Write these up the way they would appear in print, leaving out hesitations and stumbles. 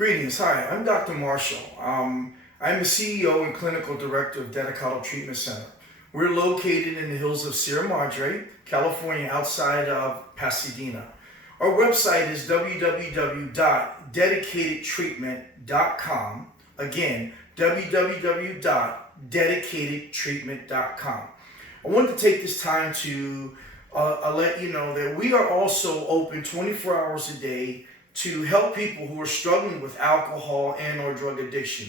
Greetings. Hi, I'm Dr. Marshall. I'm the CEO and Clinical Director of Dedicato Treatment Center. We're located in the hills of Sierra Madre, California, outside of Pasadena. Our website is www.dedicatedtreatment.com. Again, www.dedicatedtreatment.com. I wanted to take this time to let you know that we are also open 24 hours a day to help people who are struggling with alcohol and or drug addiction.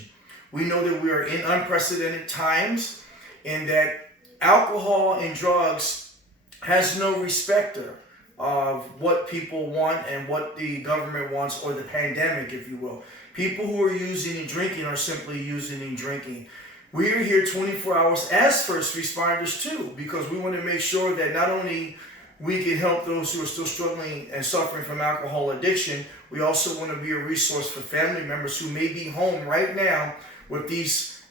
We know that we are in unprecedented times and that alcohol and drugs has no respecter of what people want and what the government wants, or the pandemic, if you will. People who are using and drinking are simply using and drinking. We are here 24 hours as first responders too, because we want to make sure that not only we can help those who are still struggling and suffering from alcohol addiction, we also want to be a resource for family members who may be home right now with these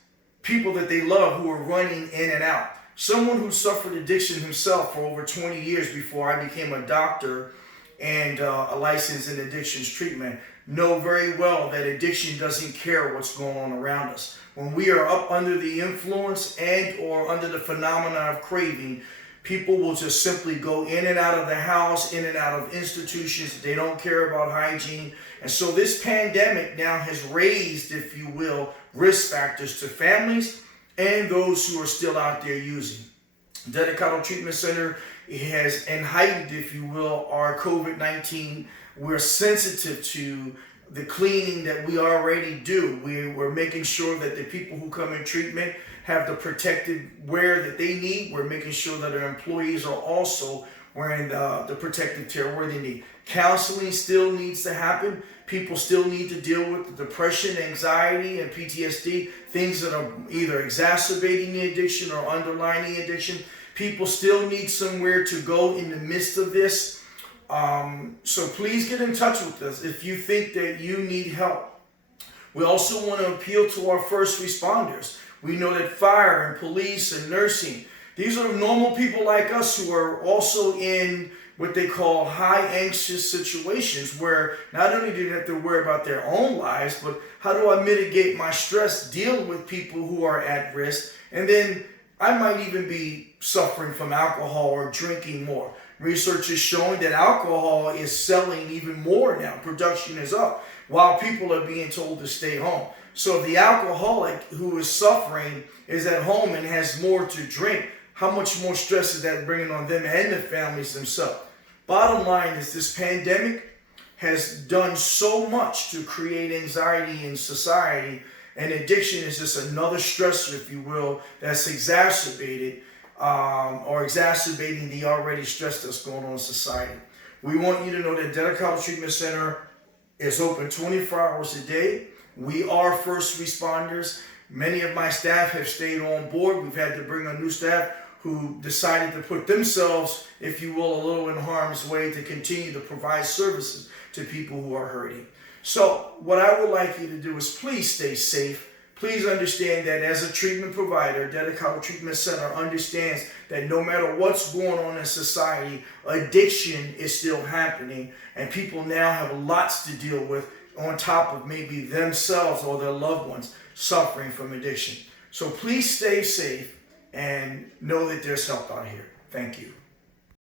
people that they love who are running in and out. Someone who suffered addiction himself for over 20 years before I became a doctor and a licensed in addictions treatment know very well that addiction doesn't care what's going on around us. When we are up under the influence and or under the phenomena of craving, people will just simply go in and out of the house, in and out of institutions. They don't care about hygiene. And so this pandemic now has raised, if you will, risk factors to families and those who are still out there using. Dedicato Treatment Center has heightened, if you will, our COVID-19. We're sensitive to the cleaning that we already do. We're making sure that the people who come in treatment have the protective wear that they need. We're making sure that our employees are also wearing the protective wear they need. Counseling still needs to happen. People still need to deal with the depression, anxiety, and PTSD, things that are either exacerbating the addiction or underlying the addiction. People still need somewhere to go in the midst of this. So please get in touch with us if you think that you need help. We also want to appeal to our first responders. We know that fire and police and nursing, these are normal people like us who are also in what they call high anxious situations, where not only do they have to worry about their own lives, but how do I mitigate my stress dealing with people who are at risk? And then I might even be suffering from alcohol or drinking more. Research is showing that alcohol is selling even more now. Production is up while people are being told to stay home. So if the alcoholic who is suffering is at home and has more to drink, how much more stress is that bringing on them and the families themselves? Bottom line is, this pandemic has done so much to create anxiety in society, and addiction is just another stressor, if you will, that's exacerbating the already stress that's going on in society. We want you to know that Dedicato Treatment Center is open 24 hours a day. We are first responders. Many of my staff have stayed on board. We've had to bring on new staff who decided to put themselves, if you will, a little in harm's way to continue to provide services to people who are hurting. So what I would like you to do is please stay safe. Please understand that as a treatment provider, Dedicato Treatment Center understands that no matter what's going on in society, addiction is still happening, and people now have lots to deal with on top of maybe themselves or their loved ones suffering from addiction. So please stay safe and know that there's help out here. Thank you.